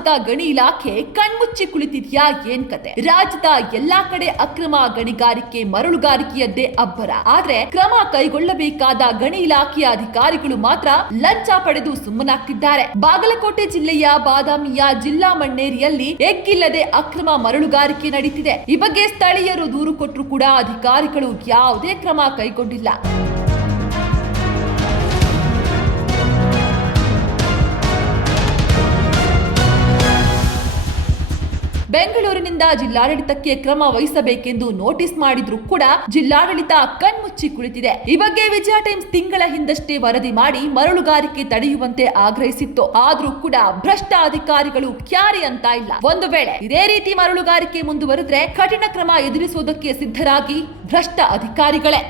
ರಾಜ್ಯದ ಗಣಿ ಇಲಾಖೆ ಕಣ್ಮುಚ್ಚಿ ಕುಳಿತಿದ್ಯಾ ಏನ್ ಕತೆ? ರಾಜ್ಯದ ಎಲ್ಲಾ ಕಡೆ ಅಕ್ರಮ ಗಣಿಗಾರಿಕೆ, ಮರಳುಗಾರಿಕೆಯದ್ದೇ ಅಬ್ಬರ. ಆದ್ರೆ ಕ್ರಮ ಕೈಗೊಳ್ಳಬೇಕಾದ ಗಣಿ ಇಲಾಖೆಯ ಅಧಿಕಾರಿಗಳು ಮಾತ್ರ ಲಂಚ ಪಡೆದು ಸುಮ್ಮನಾಗ್ತಿದ್ದಾರೆ. ಬಾಗಲಕೋಟೆ ಜಿಲ್ಲೆಯ ಬಾದಾಮಿಯ ಜಿಲ್ಲಾ ಮಣ್ಣೇರಿಯಲ್ಲಿ ಎಗ್ಗಿಲ್ಲದೆ ಅಕ್ರಮ ಮರಳುಗಾರಿಕೆ ನಡೀತಿದೆ. ಈ ಬಗ್ಗೆ ಸ್ಥಳೀಯರು ದೂರು ಕೊಟ್ಟರು ಕೂಡ ಅಧಿಕಾರಿಗಳು ಯಾವುದೇ ಕ್ರಮ ಕೈಗೊಂಡಿಲ್ಲ. ಬೆಂಗಳೂರಿನಿಂದ ಜಿಲ್ಲಾಡಳಿತಕ್ಕೆ ಕ್ರಮ ವಹಿಸಬೇಕೆಂದು ನೋಟಿಸ್ ಮಾಡಿದ್ರು ಕೂಡ ಜಿಲ್ಲಾಡಳಿತ ಕಣ್ಮುಚ್ಚಿ ಕುಳಿತಿದೆ. ಈ ಬಗ್ಗೆ ವಿಜಯ ಟೈಮ್ಸ್ ತಿಂಗಳ ಹಿಂದಷ್ಟೇ ವರದಿ ಮಾಡಿ ಮರಳುಗಾರಿಕೆ ತಡೆಯುವಂತೆ ಆಗ್ರಹಿಸಿತ್ತು. ಆದ್ರೂ ಕೂಡ ಭ್ರಷ್ಟ ಅಧಿಕಾರಿಗಳು ಕ್ಯಾರಿ ಅಂತ ಇಲ್ಲ. ಒಂದು ವೇಳೆ ಇದೇ ರೀತಿ ಮರಳುಗಾರಿಕೆ ಮುಂದುವರೆದ್ರೆ ಕಠಿಣ ಕ್ರಮ ಎದುರಿಸುವುದಕ್ಕೆ ಸಿದ್ಧರಾಗಿ ಭ್ರಷ್ಟ ಅಧಿಕಾರಿಗಳೇ.